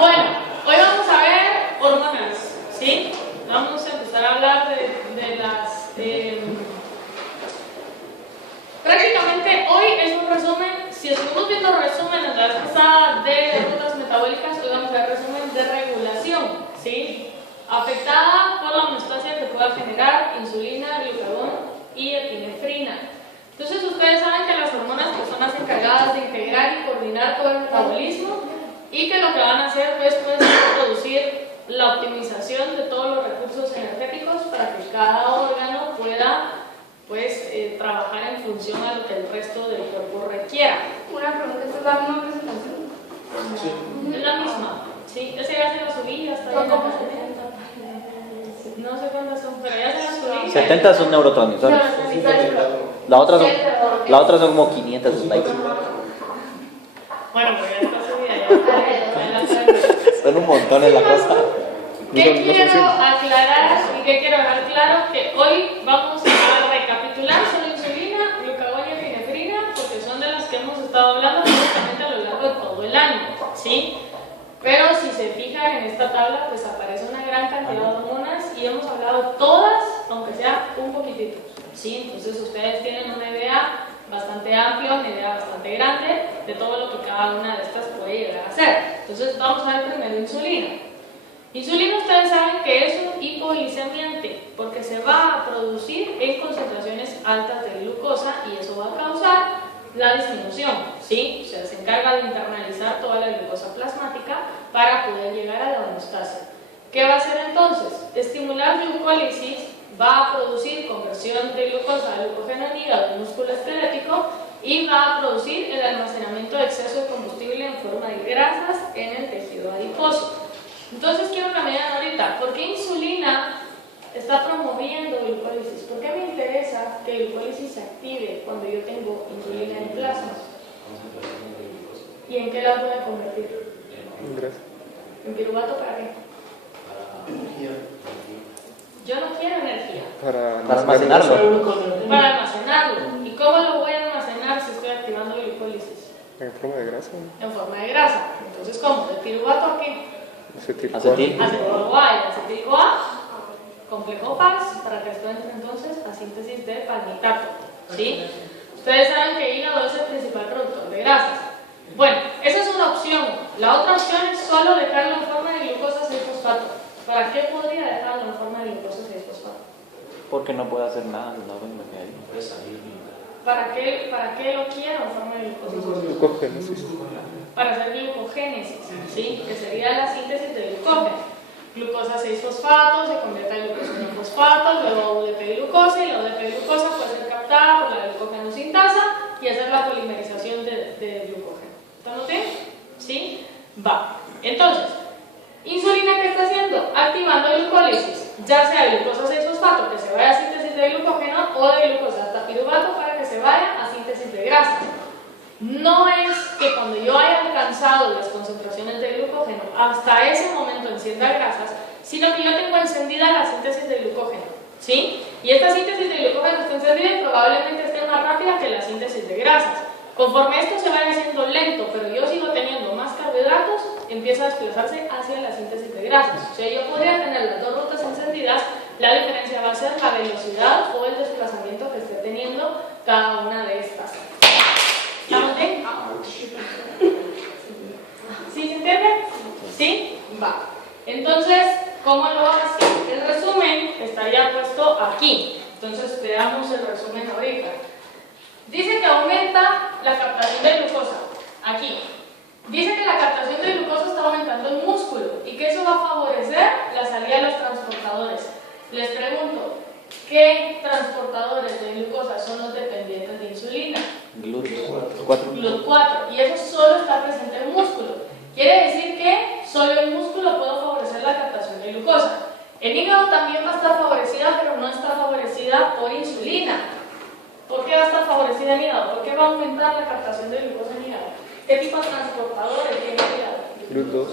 Bueno, hoy vamos a ver hormonas, ¿sí? Vamos a empezar a hablar de las... prácticamente hoy es un resumen, si estuvimos viendo resúmenes la vez pasada de rutas metabólicas, hoy vamos a ver resumen de regulación, ¿sí? Afectada por la homeostasia que pueda generar insulina, glucagón y epinefrina. Entonces ustedes saben que las hormonas pues, son las encargadas de integrar y coordinar todo el metabolismo y que lo que van a hacer pues producir la optimización de todos los recursos energéticos para que cada órgano pueda pues trabajar en función a lo que el resto del cuerpo requiera. Una pregunta, ¿esta es la misma presentación? Sí. Es la misma, sí, esa ya se la subí, ya está bien. No sé cuántas son, pero ya se las subí. 70 son neurotransmisores. La otra son como 500 slides. Bueno, pues ya está subida ya. Son un montón en la cosa. ¿Qué quiero aclarar y qué quiero dejar claro? Que hoy vamos a recapitular solo insulina, glucagón y epinefrina, porque son de las que hemos estado hablando prácticamente a lo largo de todo el año, ¿sí? Pero si se fijan en esta tabla, pues aparece una gran cantidad de hormonas y hemos hablado todas, aunque sea un poquitito, ¿sí? Entonces ustedes tienen una idea bastante amplia, una idea bastante grande de todo lo que cada una de estas puede llegar a ser. Entonces vamos a ver primero insulina. Insulina ustedes saben que es un hipoglicemiante porque se va a producir en concentraciones altas de glucosa y eso va a causar la disminución, ¿sí? O sea, se encarga de internalizar toda la glucosa plasmática para poder llegar a la homeostasia. ¿Qué va a hacer entonces? Estimular glucólisis va a producir conversión de glucosa a glucógeno en hígado y músculo esquelético y va a producir el almacenamiento de exceso de combustible en forma de grasas en el tejido adiposo. Entonces quiero que me digan ahorita, ¿por qué insulina está promoviendo glucólisis? ¿Por qué me interesa que el glucólisis se active cuando yo tengo insulina en plasma? ¿Y en qué la puede convertir? En grasa. ¿En piruvato para qué? Yo no quiero energía. Para almacenarlo. Para almacenarlo. ¿Y cómo lo voy a almacenar si estoy activando glucólisis? En forma de grasa. En forma de grasa. Entonces, ¿cómo? ¿De piruvato a qué? Acetil. Acetil. Acetil-CoA y acetil-CoA, complejo PAX, para que esto entre entonces a síntesis de palmitato, ¿sí? Ustedes saben que el hígado es el principal productor de grasas. Bueno, esa es una opción. La otra opción es solo dejarlo en forma de glucosa 6-fosfato. ¿Para qué podría dejarlo en forma de glucosa 6-fosfato? Porque no puede hacer nada, no vengo que hay. ¿Para qué lo quiero en forma de glucosa? Glucógenesis. Para hacer glucogénesis, ¿sí? Que sería la síntesis del glucógeno. Glucosa 6-fosfato se convierte en glucosa 1-fosfato, luego UDP-glucosa, y la UDP-glucosa puede ser captada por la glucogenosinasa y hacer la polimerización de glucógeno. ¿Estamos bien? ¿Sí? Va. Entonces, ¿insulina qué está haciendo? Activando glucólisis, ya sea glucosa 6-fosfato que se vaya a síntesis de glucógeno o de glucosa hasta piruvato para que se vaya a síntesis de grasa. No es que cuando yo haya alcanzado las concentraciones de glucógeno hasta ese momento encienda grasas, sino que yo tengo encendida la síntesis de glucógeno, ¿sí? Y esta síntesis de glucógeno está encendida y probablemente esté más rápida que la síntesis de grasas. Conforme esto se vaya haciendo lento, pero yo sigo teniendo más carbohidratos, empieza a desplazarse hacia la síntesis de grasas. O sea, yo podría tener las dos rutas encendidas, la diferencia va a ser la velocidad o el desplazamiento que esté teniendo cada una de estas. ¿Estamos bien? ¿Sí se entiende? ¿Sí? Va. Entonces, ¿cómo lo vamos a hacer? El resumen estaría puesto aquí. Entonces, veamos el resumen ahorita. Dice que aumenta la captación de glucosa. Aquí. Dice que la captación de glucosa está aumentando en músculo y que eso va a favorecer la salida de los transportadores. Les pregunto, ¿qué transportadores de glucosa son los dependientes de insulina? GLUT4. GLUT4, y eso solo está presente en músculo. Quiere decir que solo el músculo puede favorecer la captación de glucosa. El hígado también va a estar favorecida, pero no está favorecida por insulina. ¿Por qué va a estar favorecida el hígado? ¿Por qué va a aumentar la captación de glucosa en el hígado? ¿Qué tipo de transportadores tiene el hígado? GLUT2.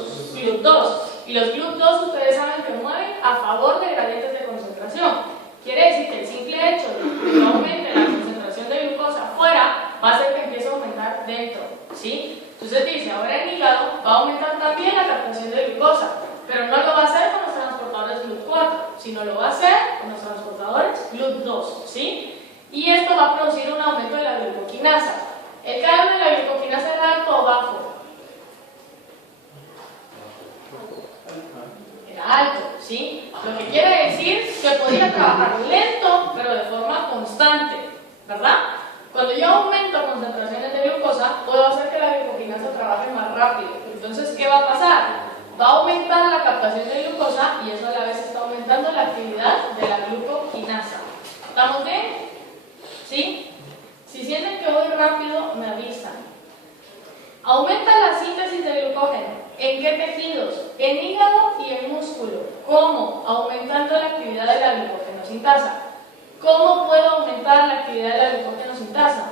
GLUT2. Y los GLUT2 ustedes saben que mueven a favor de gradientes de concentración. Quiere decir que el simple hecho de que aumente la concentración de glucosa afuera va a hacer que empiece a aumentar dentro, ¿sí? Entonces dice, ahora el hígado va a aumentar también la captación de glucosa, pero no lo va a hacer con los transportadores GLUT4, sino lo va a hacer con los transportadores GLUT2, ¿sí? Y esto va a producir un aumento de la glucoquinasa. ¿El KM de la glucoquinasa es alto o bajo? Era alto, ¿sí? Lo que quiere decir que podría trabajar lento, pero de forma constante, ¿verdad? Cuando yo aumento concentraciones de glucosa, puedo hacer que la glucoquinasa trabaje más rápido. Entonces, ¿qué va a pasar? Va a aumentar la captación de glucosa y eso a la vez está aumentando la actividad de la glucoquinasa. ¿Estamos bien? ¿Sí? Si sienten que voy rápido, me avisan. Aumenta la síntesis de glucógeno. ¿En qué tejidos? En hígado y en músculo. ¿Cómo? Aumentando la actividad de la glucogenosintasa. ¿Cómo puedo aumentar la actividad de la glucogenosintasa?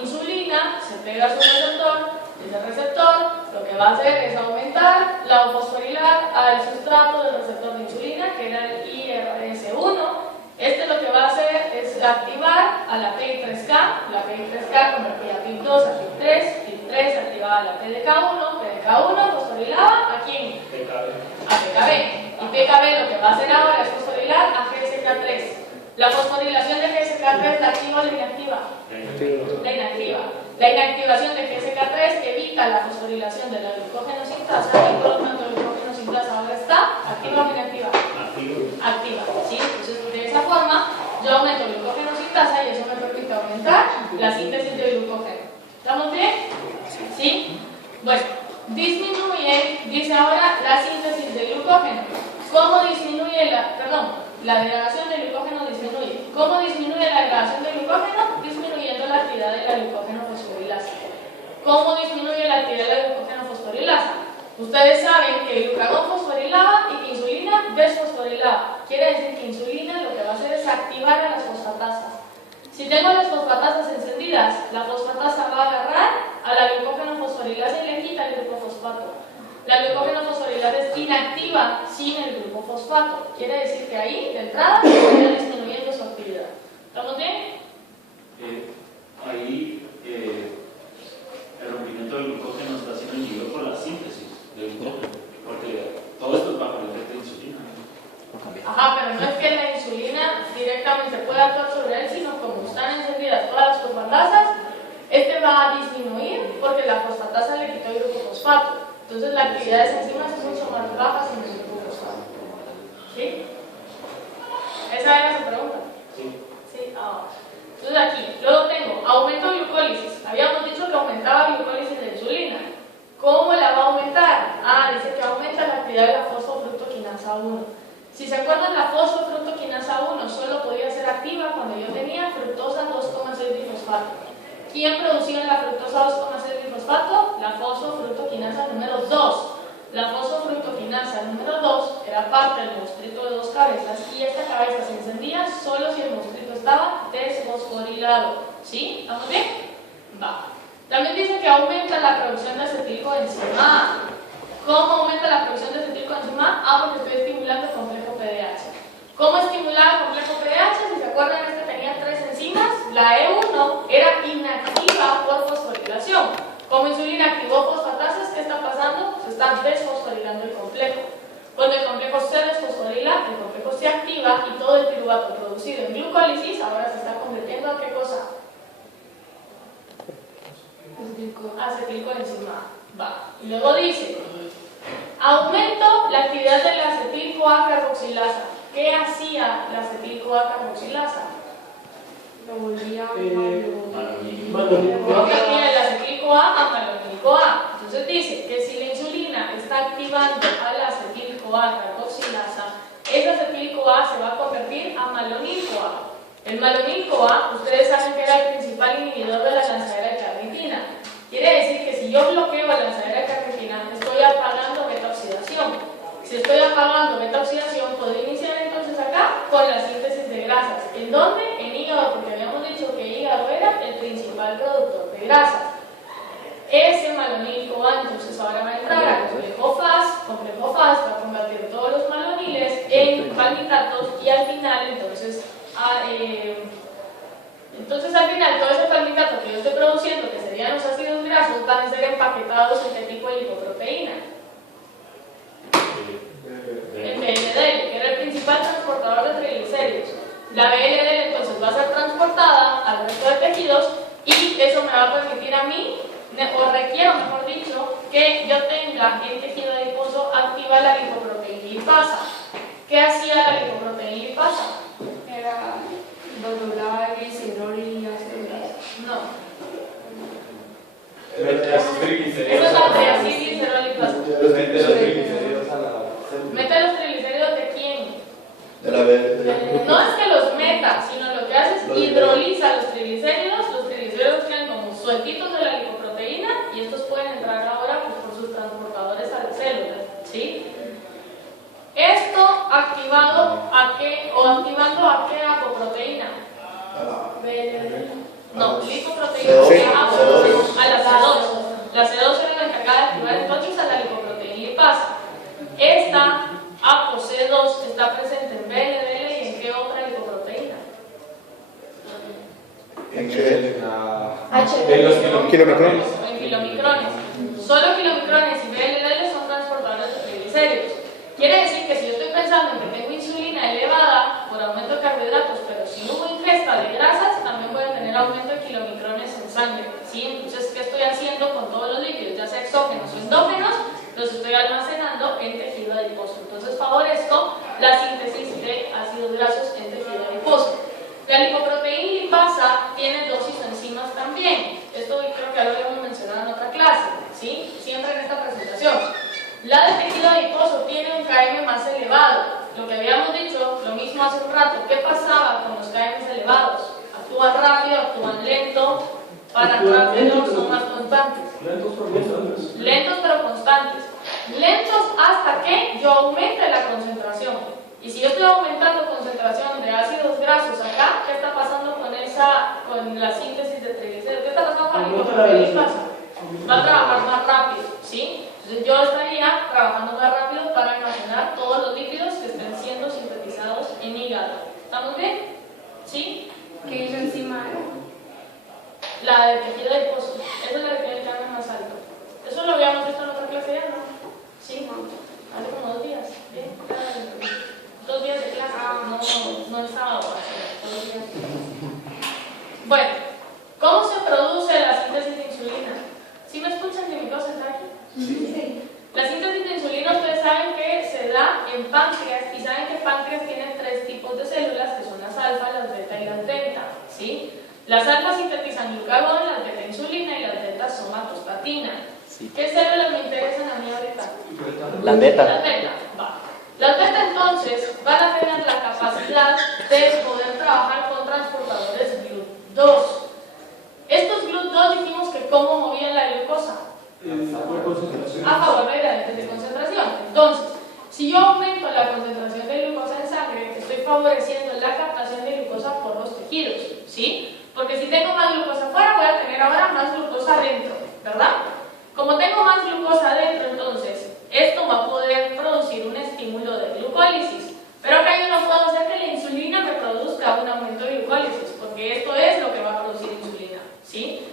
Insulina, se pega a su receptor. Ese receptor lo que va a hacer es aumentar la fosforilar al sustrato del receptor de insulina, que era el IRS1. Este lo que va a hacer es activar a la PI3K, la PI3K convertida a PI2 a PI3, PI3 activaba a la PDK1, PDK1 fosforilaba ¿a quién? A PKB. Y PKB lo que va a hacer ahora es fosforilar a GSK3. La fosforilación de GSK3 la activa o la inactiva. La inactiva. La inactivación de GSK3 evita la fosforilación de la glucogenosintasa y por lo tanto la glucogenosintasa ahora está activa o inactiva. Activa, ¿sí? Entonces de esa forma yo aumento glucogenosintasa y eso me permite aumentar la síntesis de glucógeno. ¿Estamos bien? ¿Sí? Bueno, disminuye, dice ahora, la síntesis de glucógeno. ¿Cómo disminuye la degradación del glucógeno disminuye? ¿Cómo disminuye la degradación del glucógeno? Disminuyendo la actividad de la glucógeno fosforilasa. ¿Cómo disminuye la actividad de la glucógeno fosforilasa? Ustedes saben que el glucagón fosforilaba y que insulina desfosforilaba. Quiere decir que insulina lo que va a hacer es activar a las fosfatasas. Si tengo las fosfatasas encendidas, la fosfatasa va a agarrar a la glucógeno fosforilasa y le quita el grupo fosfato. La glucógeno fosforilasa es inactiva sin el grupo fosfato. Quiere decir que ahí, de entrada, se está disminuyendo su actividad. ¿Estamos bien? Ahí el rompimiento del glucógeno está siendo inhibido por la síntesis del glucógeno, porque todo esto es bajo el efecto de insulina. Ajá, pero no es que la insulina directamente pueda actuar sobre él, sino como están encendidas todas las fosfatasas, este va a disminuir porque la fosfatasa le quitó el grupo fosfato. Entonces la actividad de esas enzimas es mucho más baja sin el grupo fosfato. ¿Sí? ¿Esa era su pregunta? Sí. Sí, ahora. Entonces aquí, luego tengo aumento de glucólisis. Habíamos dicho que aumentaba glucólisis de insulina. ¿Cómo la va a aumentar? Dice que aumenta la actividad de la fosfofructoquinasa 1. Si se acuerdan, la fosfofructoquinasa 1 solo podía ser activa cuando yo tenía fructosa 2,6 difosfato. ¿Quién producía la fructosa 2,6 difosfato? La fosfofructoquinasa número 2. La fosfofructoquinasa número 2 era parte del monstruito de dos cabezas y esta cabeza se encendía solo si el monstruito estaba desfosforilado. ¿Sí? ¿Estamos bien? Va. También dice que aumenta la producción de acetilcoenzima A. ¿Cómo aumenta la producción de acetilcoenzima A? Porque estoy estimulando el complejo PDH. ¿Cómo estimulaba el complejo PDH? Si se acuerdan, este tenía 3 enzimas. La E1 era inactiva por fosforilación. Como insulina activó fosfatasas, ¿qué está pasando? Se está desfosforilando el complejo. Cuando el complejo se desfosforila, el complejo se activa y todo el piruvato producido en glucólisis ahora se está convirtiendo ¿a qué cosa? Acetilcoenzima A. Va. Y luego dice, aumento la actividad de la acetil-CoA carboxilasa. ¿Qué hacía la acetil-CoA carboxilasa? Lo volvía Cambia el acetil-CoA a malonil-CoA. Entonces dice que si la insulina está activando a la acetil-CoA carboxilasa, esa acetil-CoA se va a convertir a malonil-CoA. El malonil-CoA, ustedes saben que era el principal inhibidor de la lanzadera de carnitina. Quiere decir que si yo bloqueo la lanzadera de carnitina, estoy apagando beta-oxidación. Si estoy apagando beta-oxidación, puedo iniciar entonces acá con la síntesis de grasas. ¿En dónde? En hígado, porque habíamos dicho que hígado era el principal productor de grasas. Ese malonil-CoA entonces ahora va a entrar al complejo FAS va a convertir todos los maloniles en palmitatos y al final entonces al final todo ese palmitato que yo estoy produciendo, que serían los ácidos grasos, van a ser empaquetados en qué tipo de lipoproteína. La BLDL entonces va a ser transportada al resto de tejidos y eso me va a permitir a mí, o requiero mejor dicho, que yo tenga en tejido adiposo activa la lipoproteína lipasa. ¿Qué hacía la lipoproteína lipasa? Era doblaba el glicerol y ácido graso. No. Mete a sus triglicéridos. Eso es la triacilglicerol lipasa. Mete los triglicéridos a la célula. ¿Mete los triglicéridos de quién? De la verde. No es que los meta, sino lo que hace es hidroliza los triglicéridos quedan como sueltitos de la lipoproteína y estos pueden entrar ahora pues, por sus transportadores a las células, ¿sí? Esto activado a qué, o activando a qué apoproteína. No, lipoproteína a la C2. La C2 era la encargada de activar entonces a la lipoproteína lipasa. Esta ApoC2 está presente en BLDL y en qué otra lipoproteína. ¿En qué? En los Kilomicrones. En kilomicrones. Solo kilomicrones y BLDL son transportadores de triglicéridos. Quiere decir que si yo estoy pensando en que tengo insulina elevada por aumento de carbohidratos, pero si no hubo ingesta de grasas, también voy a tener aumento de kilomicrones en sangre. ¿Sí? Entonces, ¿qué estoy haciendo con todos los líquidos, ya sea exógenos o endógenos? Los estoy almacenando en tejido adiposo. Entonces, favorezco la síntesis de ácidos grasos en tejido adiposo. La lipoproteína lipasa tiene dos isoenzimas también. Esto creo que ya lo habíamos mencionado en otra clase, ¿sí? Siempre en esta presentación. La de tejido adiposo tiene un KM más elevado. Lo que habíamos dicho, lo mismo hace un rato. ¿Qué pasaba con los KM elevados? Actúan rápido, actúan lento, paran rápido, son más constantes. Lentos pero constantes. Lentos hasta que yo aumente la concentración. Y si yo estoy aumentando concentración de ácidos grasos acá, ¿qué está pasando con la síntesis de triglicéridos? ¿Qué está pasando con la lipoproteína lipasa? Va a trabajar más rápido, ¿sí? Entonces yo estaría trabajando más rápido para almacenar todos los lípidos que estén siendo sintetizados en hígado. ¿Estamos bien? ¿Sí? ¿Qué hizo encima? La de tejido adiposo. Esa es la que tiene el cambio más alto. Eso lo habíamos visto en otra clase ya, ¿no? Sí, hace como 2 días. Bien, 2 días de clase. No el sábado, 2 días. Bueno, ¿cómo se produce la síntesis de insulina? ¿Sí me escuchan que mi cosa está aquí? Sí. La síntesis de insulina ustedes saben que se da en páncreas y saben que páncreas tiene 3 tipos de células que son las alfa, las beta y las delta, ¿sí? Las alfa sintetizan glucagón, las beta insulina y las delta somatostatina. Sí. ¿Qué células me interesan a mí ahorita? Las beta. Las beta, va. Las beta entonces van a tener la capacidad de poder trabajar con transportadores GLUT2. Estos GLUT2 dijimos que cómo movían la glucosa. A favor de gradientes de concentración. Entonces, si yo aumento la concentración de glucosa en sangre, estoy favoreciendo la captación de glucosa por los tejidos, ¿sí? Porque si tengo más glucosa afuera, voy a tener ahora más glucosa adentro, ¿verdad? Como tengo más glucosa adentro, entonces, esto va a poder producir un estímulo de glucólisis. Pero acá yo no puedo hacer que la insulina me produzca un aumento de glucólisis, porque esto es lo que va a producir insulina, ¿sí?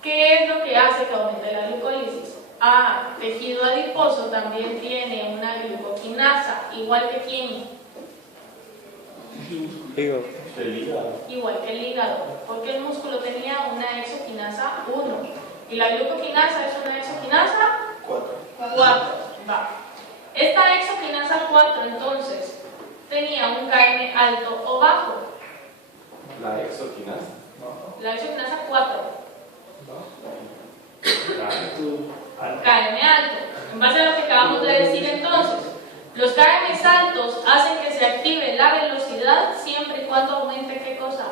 ¿Qué es lo que hace que aumente la glucólisis? Tejido adiposo también tiene una glucoquinasa, igual que quién. Digo, Igual que el hígado, porque el músculo tenía una exoquinasa 1 y la glucoquinasa es una exoquinasa 4. Va. Esta exoquinasa 4 entonces tenía un KM alto o bajo. La exoquinasa. La exoquinasa 4. KM alto. En base a lo que acabamos de decir entonces, los KM altos hacen que se active la velocidad siempre y cuando aumente ¿qué cosa?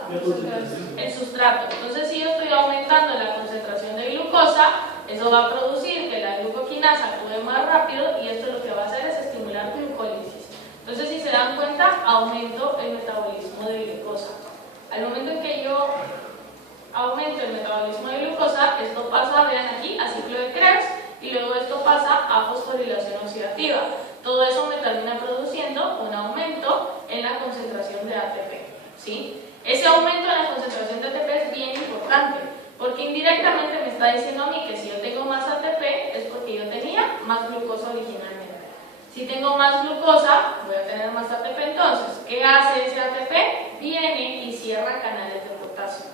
El sustrato. Entonces si yo estoy aumentando la concentración de glucosa, eso va a producir que la glucoquinasa actúe más rápido y esto lo que va a hacer es estimular glucólisis. Entonces si se dan cuenta, aumento el metabolismo de glucosa. Al momento en que yo aumento el metabolismo de glucosa, esto pasa, vean aquí, a ciclo de Krebs y luego esto pasa a fosforilación oxidativa. Todo eso me termina produciendo un aumento en la concentración de ATP, ¿sí? Ese aumento en la concentración de ATP es bien importante, porque indirectamente me está diciendo a mí que si yo tengo más ATP es porque yo tenía más glucosa originalmente. Si tengo más glucosa, voy a tener más ATP entonces. ¿Qué hace ese ATP? viene y cierra canales de potasio.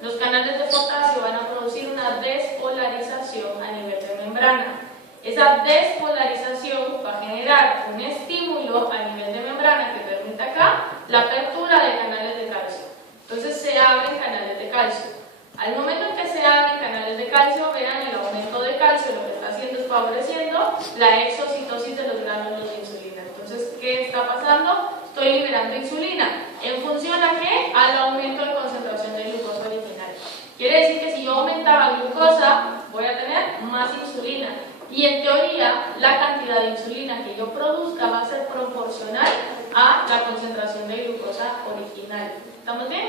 Los canales de potasio van a producir una despolarización a nivel de membrana. Esa despolarización va a generar un estímulo a nivel de membrana que permite acá la apertura de canales de calcio. Entonces se abren canales de calcio. Al momento en que se abren canales de calcio, vean el aumento de calcio, lo que está haciendo es favoreciendo la exocitosis de los gránulos de insulina. Entonces, ¿qué está pasando? Estoy liberando insulina. ¿En función a qué? Al aumento de concentración de glucosa original. Quiere decir que si yo aumentaba glucosa, voy a tener más insulina. Y en teoría, la cantidad de insulina que yo produzca va a ser proporcional a la concentración de glucosa original. ¿Estamos bien?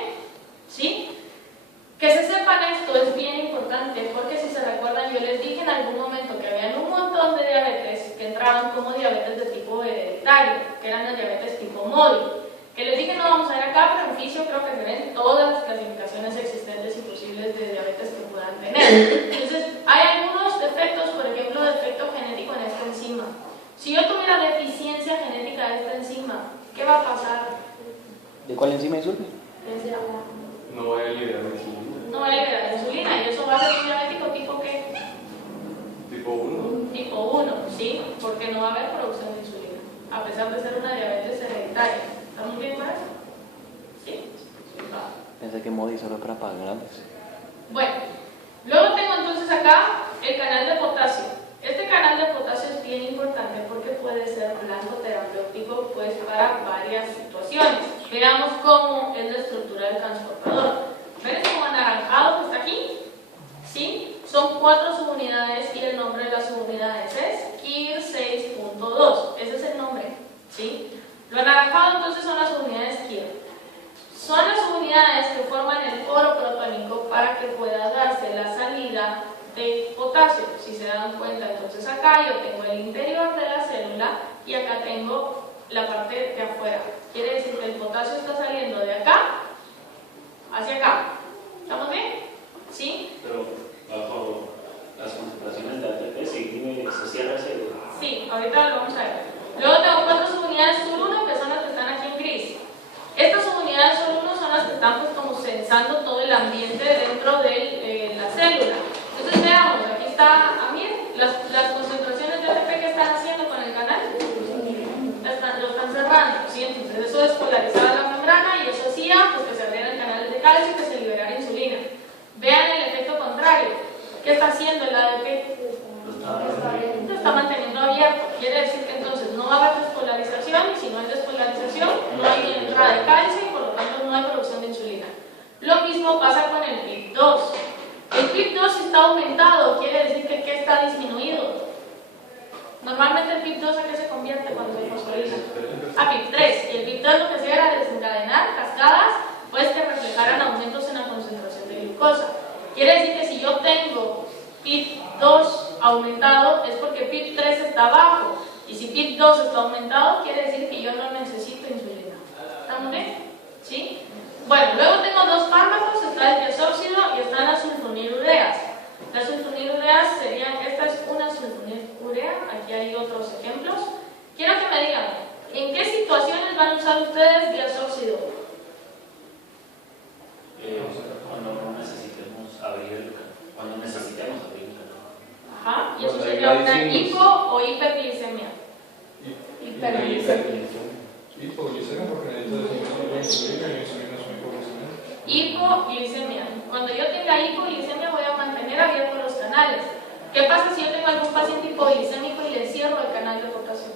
¿Sí? Que se sepan esto es bien importante porque si se recuerdan, yo les dije en algún momento que había un montón de diabetes que entraban como diabetes de tipo hereditario, que eran las diabetes tipo móvil. Que les dije no vamos a ver acá, pero en fisio creo que se ven todas las clasificaciones existentes y posibles de diabetes que puedan tener. Entonces, hay algunos defectos, por ejemplo, defecto genético en esta enzima. Si yo tuviera deficiencia genética de esta enzima, ¿qué va a pasar? ¿De cuál enzima insulina? No voy a liberar insulina. No va a liberar insulina y eso va a ser un diabético tipo ¿qué? Tipo 1. Tipo 1, ¿sí? Porque no va a haber producción de insulina, a pesar de ser una diabetes hereditaria. ¿Estamos bien con eso? ¿Sí? Va. Pensé que Modi solo para grandes. Bueno, luego tengo entonces acá el canal de potasio. Este canal de potasio es bien importante porque puede ser blanco terapéutico pues, para varias situaciones. Veamos cómo es la estructura del transportador. ¿Ven este como anaranjado que está aquí? ¿Sí? Son 4 subunidades y el nombre de las subunidades es KIR 6.2. Ese es el nombre. ¿Sí? Lo anaranjado entonces son las subunidades KIR. Son las subunidades que forman el poro protónico para que pueda darse la salida de potasio. Si se dan cuenta, entonces acá yo tengo el interior de la célula y acá tengo la parte de afuera. Quiere decir que el potasio está saliendo de acá hacia acá. ¿Estamos bien? ¿Sí? Pero bajo las concentraciones de ATP se cierra ese. Sí, ahorita lo vamos a ver. Luego tengo 4 subunidades SUR1 que son las que están aquí en gris. Estas subunidades SUR1 son las que están pues como sensando todo el ambiente dentro de la célula. Entonces veamos, aquí está Amir, las concentraciones de ATP que están haciendo con el canal, lo están cerrando, ¿sí? Entonces eso despolarizaba la membrana y eso hacía pues, que se abrieran canales de calcio y que se liberara insulina. Vean el efecto contrario. ¿Qué está haciendo el ADP? Lo está manteniendo abierto. Quiere decir que entonces no va a haber despolarización y si no hay despolarización no hay entrada de calcio y por lo tanto no hay producción de insulina. Lo mismo pasa con el PIP2. El PIP2 está aumentado, quiere decir que ¿qué está disminuido? Normalmente el PIP2 ¿a qué se convierte cuando se fosforiza? A PIP3. Y el PIP2 lo que hacía era desencadenar cascadas pues que reflejaran aumentos en la concentración de glucosa. Quiere decir que si yo tengo PIP2 aumentado es porque PIP3 está bajo. Y si PIP2 está aumentado quiere decir que yo no necesito insulina. ¿Estamos bien? ¿Sí? Bueno, luego tengo 2 fármacos, está el diazóxido y están las sulfonilureas. Las sulfonilureas serían, esta es una sulfonilurea, aquí hay otros ejemplos. Quiero que me digan, ¿en qué situaciones van a usar ustedes diazóxido? Cuando necesitemos abrir el canal. Ajá, y eso sería una hipo o hiperglicemia. Hiperglicemia. Hipoglucemia porque necesito insulina y insulina es una hipoglucemia. Hipoglicemia. Cuando yo tenga hipoglicemia voy a mantener abiertos los canales. ¿Qué pasa si yo tengo algún paciente hipoglicémico y le cierro el canal de potasio?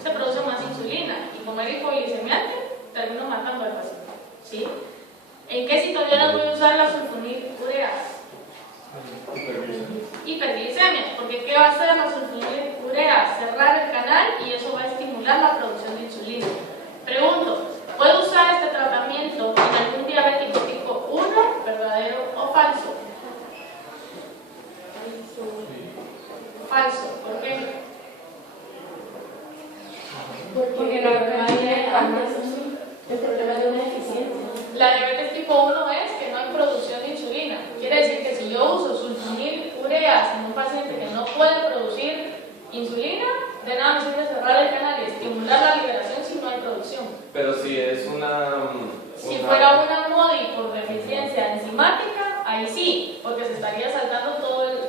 Se produce más insulina y como era hipoglicemiante, termino matando al paciente. ¿Sí? ¿En qué situaciones voy a usar las sulfonilureas? Hiperglicemia, porque ¿qué va a hacer la sulfonilurea? Cerrar el canal y eso va a estimular la producción de insulina. Pregunto, ¿puedo usar este tratamiento en algún diabético tipo 1, verdadero o falso? Falso, ¿por qué? Porque no hay el problema de una deficiencia. La diabetes tipo 1 es que no hay producción de insulina. Quiere decir que si yo uso sulfonilureas en un paciente que no puede producir insulina, de nada me sirve cerrar el canal y estimular la liberación si no hay producción. Pero si es una fuera una MODI por deficiencia enzimática, ahí sí, porque se estaría saltando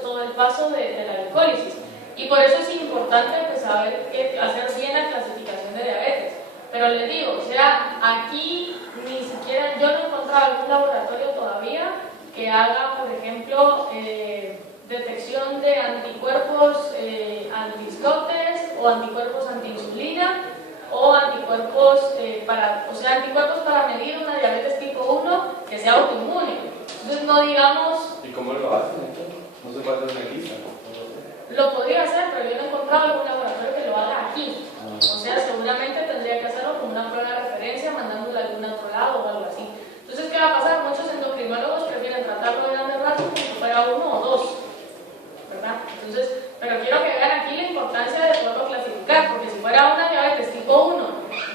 todo el paso de la glucólisis. Y por eso es importante pues, saber hacer bien la clasificación de diabetes. Pero les digo, o sea, aquí ni siquiera, yo no he encontrado algún laboratorio todavía que haga, por ejemplo, detección de anticuerpos anti-iscotes o anticuerpos anti-insulina o anticuerpos anticuerpos para medir una diabetes tipo 1 que sea autoinmune. Entonces no digamos... ¿Y cómo lo hacen? No se falta una lista, ¿no? Lo podría hacer, pero yo no he encontrado algún laboratorio que lo haga aquí. O sea, seguramente tendría que hacerlo con una prueba de referencia, mandándolo a algún otro lado o algo así. Entonces, ¿qué va a pasar? Muchos endocrinólogos prefieren tratarlo de grande rato como si fuera uno o dos, ¿verdad? Entonces, pero quiero que vean aquí la importancia de poderlo clasificar, porque si fuera una diabetes tipo 1,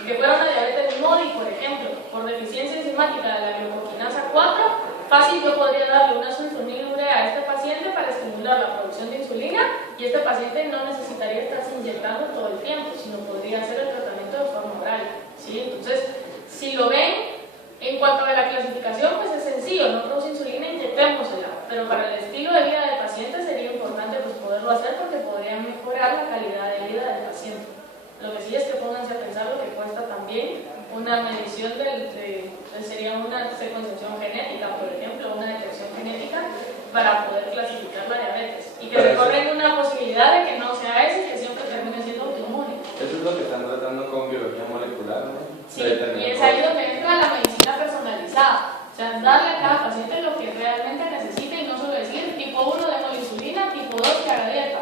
que fuera una diabetes MODI, por ejemplo, por deficiencia enzimática de la glucoquinasa 4, fácil yo podría darle una sulfonilurea a este paciente para estimular la producción de insulina y este paciente no necesitaría estarse inyectando todo el tiempo, sino podría hacer el tratamiento de forma oral, ¿sí? Entonces, si lo ven, en cuanto a la clasificación, pues es sencillo, no produce insulina, inyectémosela, pero para el estilo de vida del paciente sería importante pues, poderlo hacer porque podría mejorar la calidad de vida del paciente. Lo que sí es que pónganse a pensar lo que cuesta también una medición sería una secuenciación genética, por ejemplo, una detección genética para poder clasificar la diabetes y que se corre una posibilidad de que no sea ese y que siempre termine siendo autoinmune. Eso es lo que están tratando con biología molecular, ¿no? Sí, y es ahí donde entra la medicina personalizada. O sea, es darle a cada paciente lo que realmente necesita y no solo decir tipo 1 de insulina, tipo 2 que haga dieta,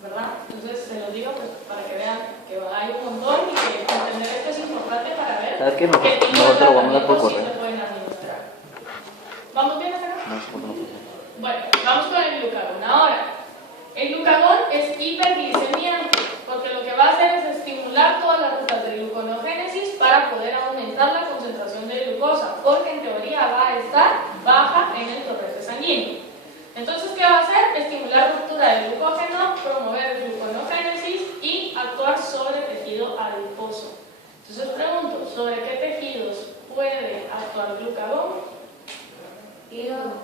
¿verdad? Entonces se los digo pues, para que vean que hay un montón y que entender esto es importante para ver ¿sabes qué? que Nosotros lo vamos a dar por sí correo. se pueden administrar. ¿Vamos bien hasta acá? No sé por qué no funciona. Bueno, vamos con el glucagón. Ahora, el glucagón es hiperglicemiante porque lo que va a hacer es estimular todas las rutas de gluconeogénesis para poder aumentar la concentración de glucosa, porque en teoría va a estar baja en el torrente sanguíneo. Entonces, ¿qué va a hacer? Estimular ruptura del glucógeno, promover gluconeogénesis y actuar sobre tejido adiposo. Entonces, pregunto, ¿sobre qué tejidos puede actuar glucagón? Hígado,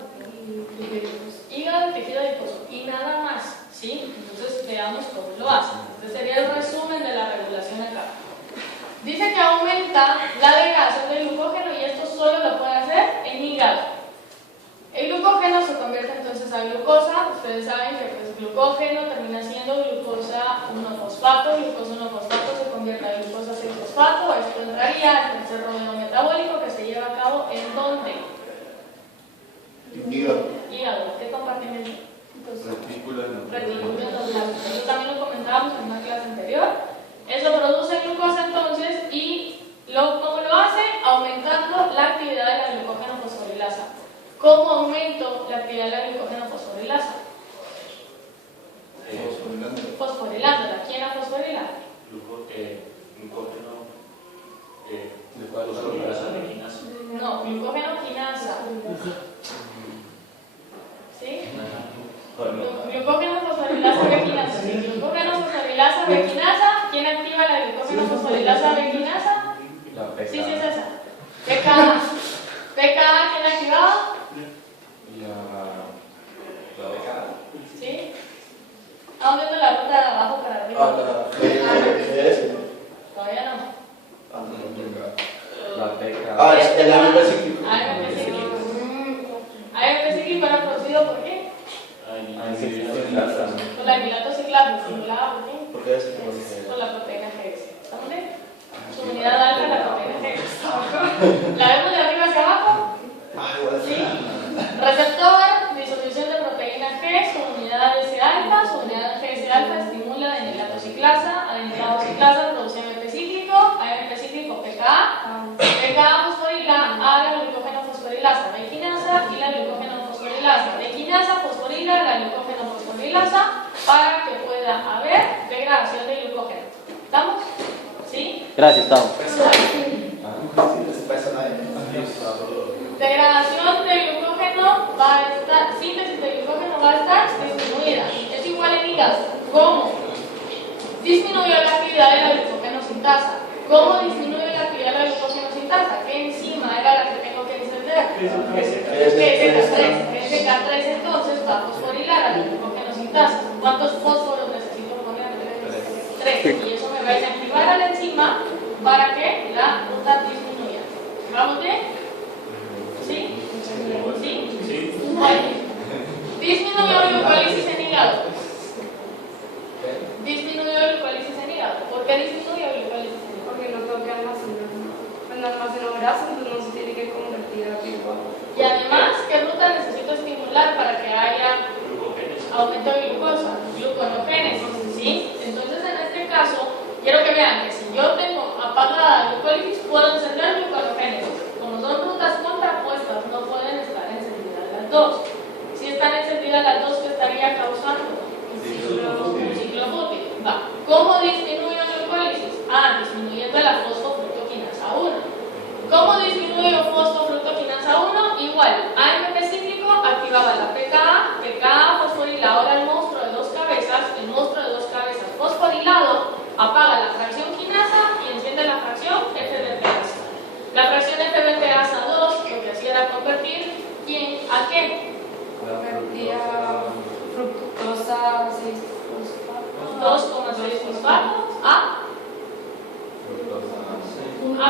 tejido adiposo y nada más, ¿sí? Entonces veamos cómo lo hace. Este sería el resumen de la regulación acá. Dice que aumenta la degradación del glucógeno y esto solo lo puede hacer en hígado. El glucógeno se convierte entonces a glucosa. Ustedes saben que pues, glucógeno termina siendo glucosa 1-fosfato. Glucosa 1-fosfato se convierte a glucosa 6-fosfato. Esto entraría al tercer rodeo metabólico que se lleva a cabo ¿en dónde? Hígado. Hígado. ¿Qué compartimento? Retículas, ¿no? Retículos endoplasmáticos. Eso también lo comentábamos en una clase anterior. Eso produce glucosa entonces y ¿cómo lo hace? Aumentando la actividad de la glucógeno fosforilasa. ¿Cómo aumento la actividad de la glucógeno fosforilasa? Fosforilándola. ¿Quién la fosforila? Glucógeno. Glucosa de quinasa. No, glucógeno quinasa. ¿Sí? Glucógeno fosforilasa requinasa. Sí, glucógeno fosforilasa requinasa. ¿Quién activa la glucógeno fosforilasa requinasa? La PK. Sí, sí, es esa. PKA. PKA, ¿quién ha activado? La PK. ¿Sí? ¿A dónde está la ruta de abajo para arriba? A la GS. Todavía no. La PK. Ah, es el AMP cíclico. AMP cíclico. AMP cíclico era producido por qué? Con la amilato ciclasa, ¿estimulada por qué? ¿Por qué es? Con la proteína GX. ¿Estamos bien? Su unidad alfa es la proteína GX. ¿La vemos de arriba hacia abajo? ¿Sí? Receptor, disolución de proteína G, su unidad S alfa, su unidad GS alfa estimula adenilato ciclasa, adenilato ciclasa produce AMP cíclico, AMP cíclico PKA, PKA fosforila a la glucógeno fosforilasa requinasa y la glucógeno fosforilasa requinasa fosforila la glucógeno fosforilasa para que pueda haber degradación de glucógeno. ¿Estamos? ¿Sí? Gracias, estamos. Degradación de glucógeno va a estar, síntesis de glucógeno va a estar disminuida. Es igual en hígado. ¿Cómo? Disminuye la actividad de la glucógeno sintasa. ¿Cómo disminuye la actividad de la glucógeno sintasa? quintasa. ¿Qué enzima era la que tengo que encender? PSK3. PSK3 entonces va a fosforilar al glucógeno sintasa. ¿Cuántos fósforos necesito poner? 3. Y eso me va a incentivar a la enzima para que la ruta disminuya. ¿Vamos bien? ¿Sí? ¿Sí? Sí. Bueno. Disminuyó la glucólisis en hígado. Disminuyó la glucólisis en hígado. ¿Por qué disminuyó la glucólisis en hígado? Porque no tengo que almacenar. Cuando almaceno grasa, entonces no se tiene que convertir a piruvato. Y además, ¿qué ruta necesito estimular para que haya Glucogénesis. aumento de glucosa? Gluconogénesis, ¿sí? Entonces, en este caso, quiero que vean que si yo tengo apagada la glucólisis, puedo encender gluconogénesis. Como son rutas contrapuestas, no pueden estar encendidas las dos. Si están encendidas las dos, ¿qué estaría causando? Un ciclo fútil. Va. ¿Cómo disminuyo la glucólisis? Disminuyendo la fosfofructoquinasa 1. ¿Cómo disminuyo fosfofructoquinasa 1? Igual, AMP cíclico activaba la PKA fosforilado, ahora el monstruo de dos cabezas, fosforilado, apaga la fracción quinasa y enciende la fracción FBPasa. La fracción FBPasa 2 lo que hacía era convertir ¿quién a qué? Convertía fructosa 6 fosfato. 2,6 fosfato a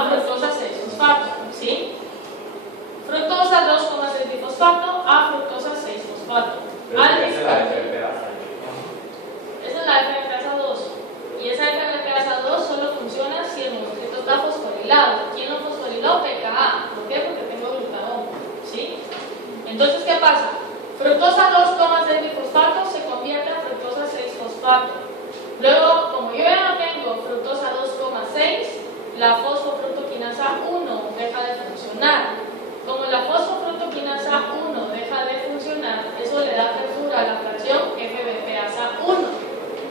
fructosa 6 fosfato, ¿sí? Fructosa 2,6 difosfato a fructosa 6 fosfato. Esa es la FBPasa 2. Y esa FBPasa 2 solo funciona si el monstruito está fosforilado. ¿Quién lo fosforiló? PKA. ¿Por qué? Porque tengo glutagón, ¿sí? Entonces, ¿qué pasa? Fructosa 2,6 difosfato se convierte a fructosa 6 fosfato. Luego, como yo ya no tengo fructosa 2,6, la fosfofructoquinasa 1 deja de funcionar. Como la fosfofructoquinasa 1 deja de funcionar, eso le da apertura a la fracción FBPasa 1.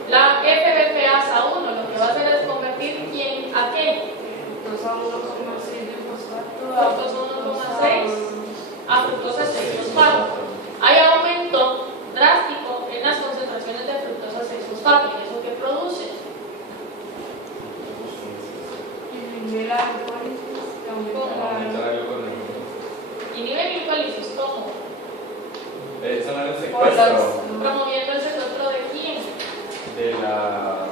La FBPasa 1 lo que va a hacer es convertir ¿quién a qué? Fructosa 1,6 difosfato Fructosa 1,6 a fructosa 6 fosfato. Hay aumento drástico en las concentraciones de fructosa 6 fosfato. ¿Y eso qué produce? Disminuye la glucólisis, aumenta la Inhibe glucólisis, ¿cómo? Son el por secuestro Promoviendo el secuestro de quién? de la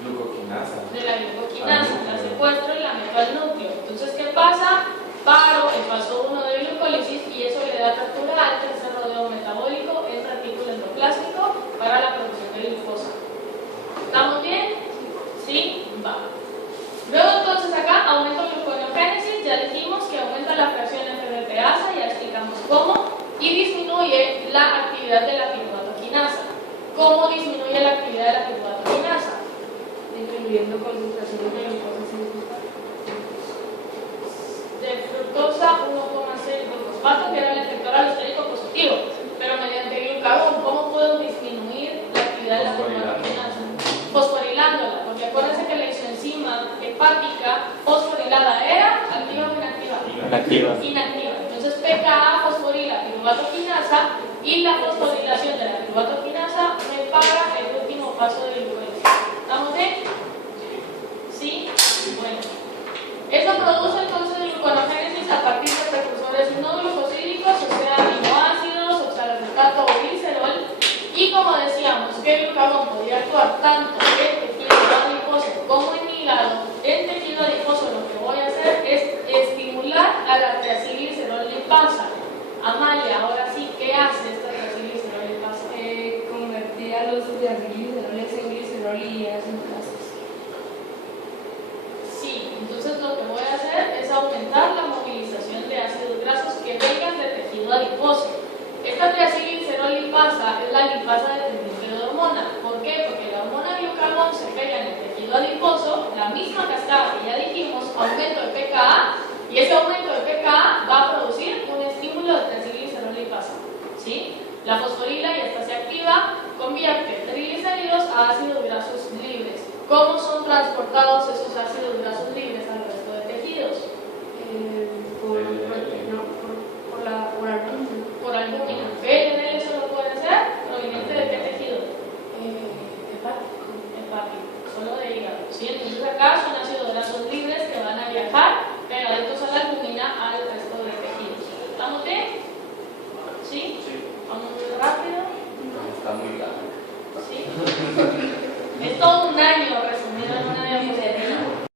glucoquinasa. De la glucoquinasa, la secuestro y la meto al núcleo. Entonces, ¿qué pasa? Paro el paso 1 de glucólisis y eso le da apertura al tercer rodeo metabólico en retículo endoplástico para la producción de glucosa. ¿Estamos bien? ¿Sí? Va. Luego entonces acá aumento gluconogénesis, ya dijimos que aumenta la fracción FBPasa, ya explicamos cómo, y disminuye la actividad de la piruvatoquinasa. ¿Cómo disminuye la actividad de la piruvatoquinasa? disminuyendo concentraciones de glucosa 6 fosfato. De fructosa 1,6 fosfato, que era el efector alostérico positivo, pero mediante glucagón, ¿cómo puedo disminuir la actividad de la piruvatoquinasa? Fosforilándola, porque acuérdense que la isoenzima hepática fosforilada era activa o inactiva. Inactiva. Inactiva. Entonces PKA fosforila piruvatoquinasa y la fosforilación de la piruvatoquinasa me para el último paso de glucólisis. ¿Estamos bien? ¿Sí? Bueno. Eso produce entonces gluconogénesis a partir de precursores no glucosídicos, o sea, aminoácidos, oxalacetato o glicerol. Y como decíamos, que el glucagón podía actuar tanto en tejido adiposo como en hígado. En tejido adiposo lo que voy a hacer es estimular a la triacilglicerol lipasa. Amalia, ahora sí, ¿qué hace esta triacilglicerol lipasa? Convertía los triacilgliceroles en glicerol y ácidos grasos. Sí, entonces lo que voy a hacer es aumentar la movilización de ácidos grasos que vengan de tejido adiposo. Esta triacilglicerol lipasa es la lipasa del núcleo de hormona. ¿Por qué? Porque la hormona glucagón se pega en el tejido adiposo, la misma cascada que ya dijimos, aumento de PKA, y ese aumento de PKA va a producir un estímulo de triacilglicerol lipasa. ¿Sí? La fosforila y esta se activa, convierte triglicéridos a ácidos grasos libres. ¿Cómo son transportados esos ácidos grasos libres al resto de tejidos? Por albúmina. Por albúmina. ¿PNL eso lo puede ser? ¿Proveniente de qué tejido? Hepático. Hepático, solo de hígado. ¿Sí? Entonces acá son ácidos grasos libres que van a viajar